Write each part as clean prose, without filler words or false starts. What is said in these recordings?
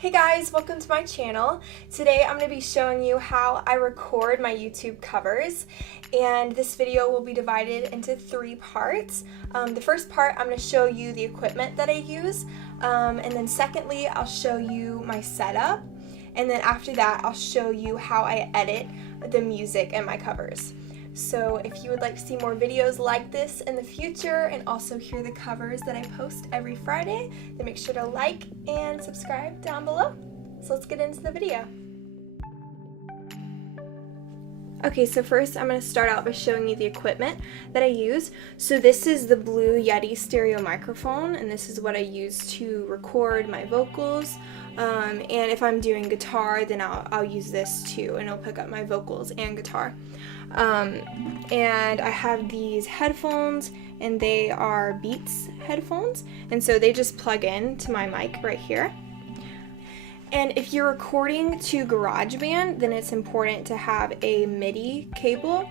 Hey guys, welcome to my channel. Today I'm going to be showing you how I record my YouTube covers, and this video will be divided into 3 parts. The first part I'm going to show you the equipment that I use, and then secondly I'll show you my setup, and then after that I'll show you how I edit the music and my covers. So if you would like to see more videos like this in the future and also hear the covers that I post every Friday, then make sure to like and subscribe down below. So let's get into the video. Okay, so first I'm going to start out by showing you the equipment that I use. So this is the blue Yeti stereo microphone, and this is what I use to record my vocals. And if I'm doing guitar, then I'll use this too, and it'll pick up my vocals and guitar. And I have these headphones, and they are Beats headphones, and so they just plug in to my mic right here. And if you're recording to GarageBand, then it's important to have a MIDI cable.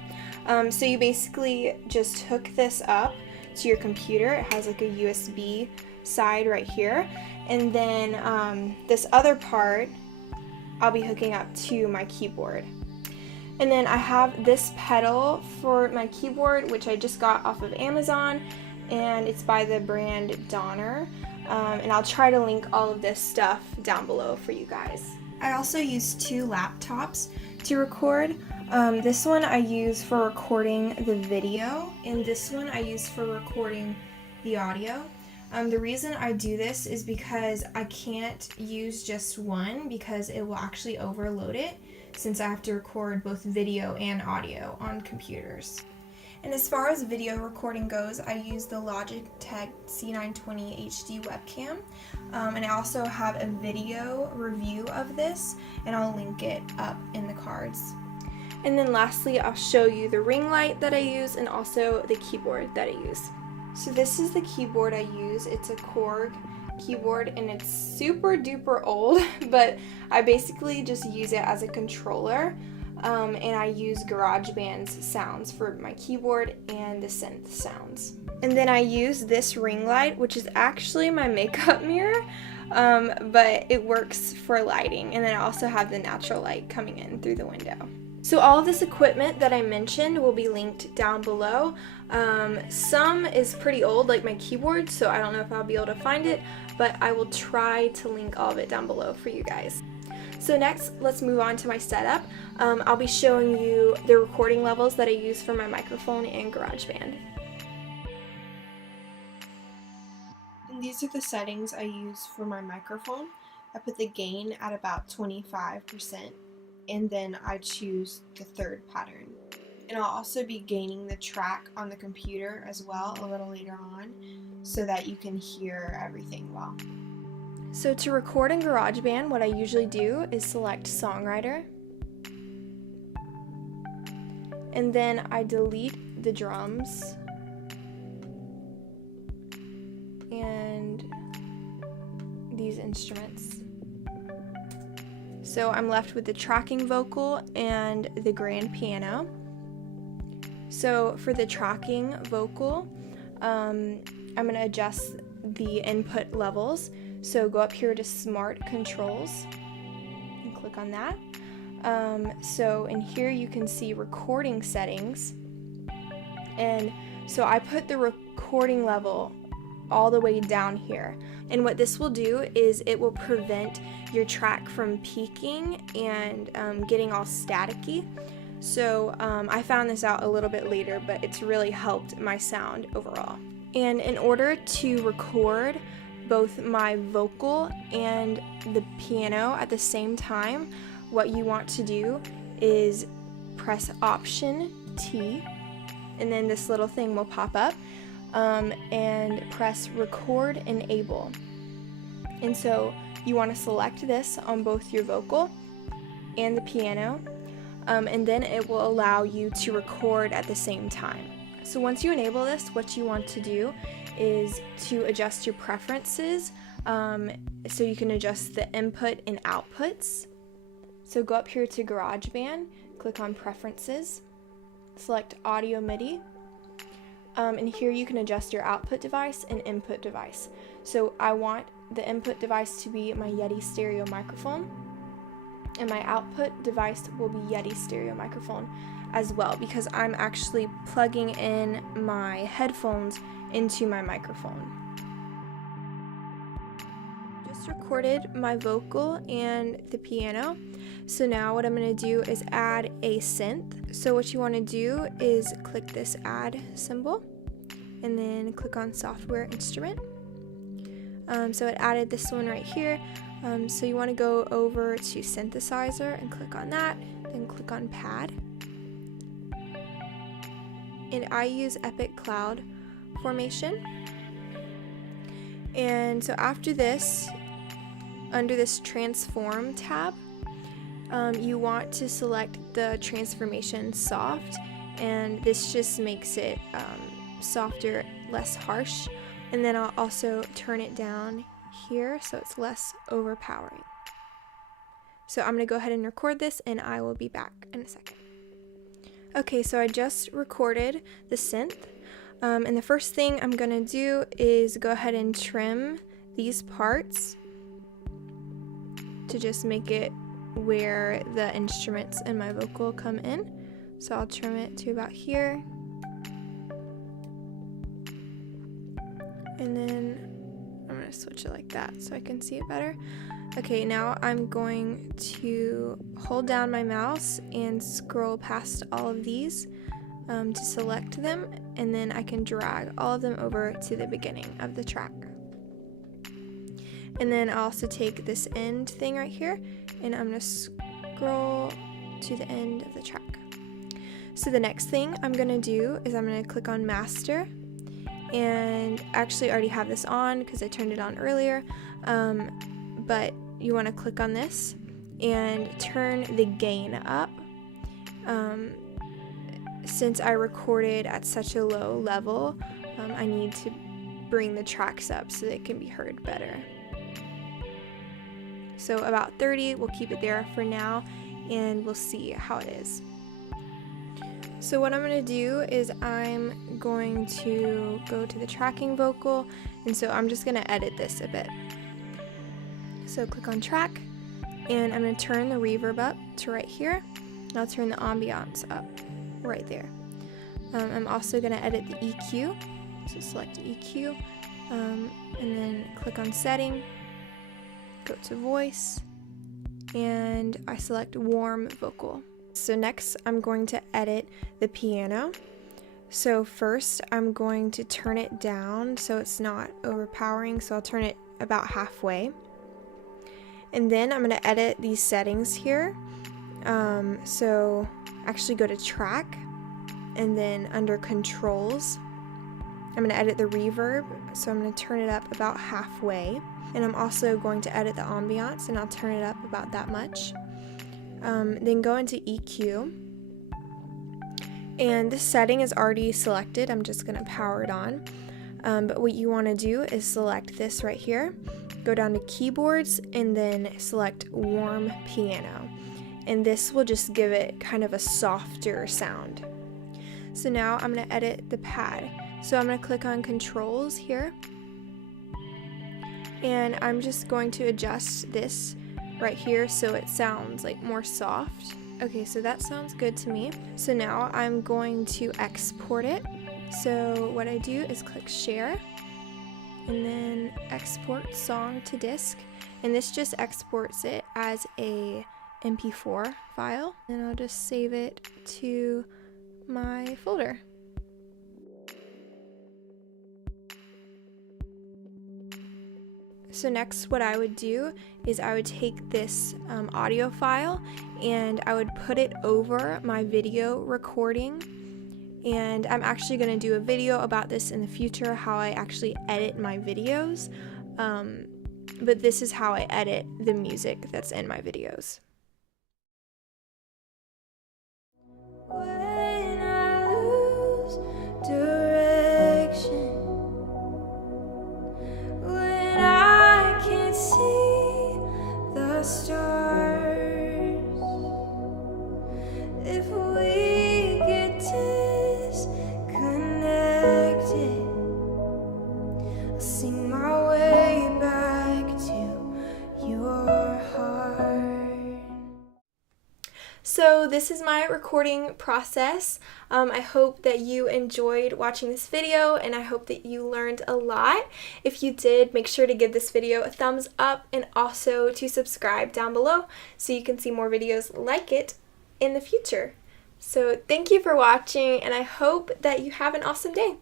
So you basically just hook this up to your computer. It has like a USB side right here, and then this other part I'll be hooking up to my keyboard. And then I have this pedal for my keyboard, which I just got off of Amazon, and it's by the brand 𝙊𝙄𝙆𝙀𝙊𝙎. And I'll try to link all of this stuff down below for you guys. I also use 2 laptops to record. This one I use for recording the video, and this one I use for recording the audio. The reason I do this is because I can't use just one because it will actually overload it, since I have to record both video and audio on computers. And as far as video recording goes, I use the Logitech C920 HD webcam, and I also have a video review of this, and I'll link it up in the cards. And then lastly, I'll show you the ring light that I use and also the keyboard that I use. So this is the keyboard I use. It's a Korg keyboard, and it's super duper old, but I basically just use it as a controller, and I use GarageBand's sounds for my keyboard and the synth sounds. And then I use this ring light, which is actually my makeup mirror, but it works for lighting, and then I also have the natural light coming in through the window. So all of this equipment that I mentioned will be linked down below. Some is pretty old, like my keyboard, so I don't know if I'll be able to find it, but I will try to link all of it down below for you guys. So next, let's move on to my setup. I'll be showing you the recording levels that I use for my microphone and GarageBand. And these are the settings I use for my microphone. I put the gain at about 25%. And then I choose the 3rd pattern. And I'll also be gaining the track on the computer as well a little later on, so that you can hear everything well. So to record in GarageBand, what I usually do is select Songwriter, and then I delete the drums and these instruments. So I'm left with the tracking vocal and the grand piano. So for the tracking vocal, I'm going to adjust the input levels. So go up here to Smart Controls and click on that. So in here you can see recording settings. And so I put the recording level all the way down here, and what this will do is it will prevent your track from peaking and getting all staticky. So I found this out a little bit later, but it's really helped my sound overall. And in order to record both my vocal and the piano at the same time, what you want to do is press Option T, and then this little thing will pop up. And press Record Enable. And so you want to select this on both your vocal and the piano, and then it will allow you to record at the same time. So once you enable this, what you want to do is to adjust your preferences, so you can adjust the input and outputs. So go up here to GarageBand, click on Preferences, select Audio MIDI. and here you can adjust your output device and input device. So I want the input device to be my Yeti stereo microphone, and my output device will be Yeti stereo microphone as well, because I'm actually plugging in my headphones into my microphone. Just recorded my vocal and the piano. So now what I'm going to do is add a synth. So what you want to do is click this add symbol and then click on software instrument. So it added this one right here. So you want to go over to synthesizer and click on that, then click on pad. And I use epic cloud formation. And so after this, under this transform tab, you want to select the transformation soft, and this just makes it softer, less harsh. And then I'll also turn it down here so it's less overpowering. So I'm going to go ahead and record this, and I will be back in a second. Okay, so I just recorded the synth, and the first thing I'm going to do is go ahead and trim these parts to just make it where the instruments and my vocal come in. So I'll trim it to about here, and then I'm going to switch it like that so I can see it better. Okay, now I'm going to hold down my mouse and scroll past all of these to select them, and then I can drag all of them over to the beginning of the track. And then I'll also take this end thing right here, and I'm going to scroll to the end of the track. So the next thing I'm going to do is I'm going to click on master, and actually I already have this on because I turned it on earlier, but you want to click on this and turn the gain up. Since I recorded at such a low level, I need to bring the tracks up so they can be heard better. So about 30, we'll keep it there for now, and we'll see how it is. So what I'm going to do is I'm going to go to the tracking vocal, and so I'm just going to edit this a bit. So click on track, and I'm going to turn the reverb up to right here, and I'll turn the ambiance up right there. I'm also going to edit the EQ, so select EQ, and then click on setting, go to voice, and I select warm vocal. So next I'm going to edit the piano. So first I'm going to turn it down so it's not overpowering, so I'll turn it about halfway. And then I'm going to edit these settings here. So actually go to track, and then under controls I'm going to edit the reverb, so I'm going to turn it up about halfway. And I'm also going to edit the ambiance, and I'll turn it up about that much. Then go into EQ, and this setting is already selected. I'm just going to power it on, but what you want to do is select this right here, go down to keyboards, and then select warm piano, and this will just give it kind of a softer sound. So now I'm going to edit the pad. So I'm going to click on controls here, and I'm just going to adjust this right here so it sounds like more soft. Okay, so that sounds good to me. So now I'm going to export it. So what I do is click share, and then export song to disk, and this just exports it as a MP4 file, and I'll just save it to my folder. So next what I would do is I would take this audio file, and I would put it over my video recording, and I'm actually going to do a video about this in the future, how I actually edit my videos, but this is how I edit the music that's in my videos. When I lose direction, when I can't see the stars, if we get disconnected, So this is my recording process. I hope that you enjoyed watching this video, and I hope that you learned a lot. If you did, make sure to give this video a thumbs up and also to subscribe down below so you can see more videos like it in the future. So thank you for watching, and I hope that you have an awesome day.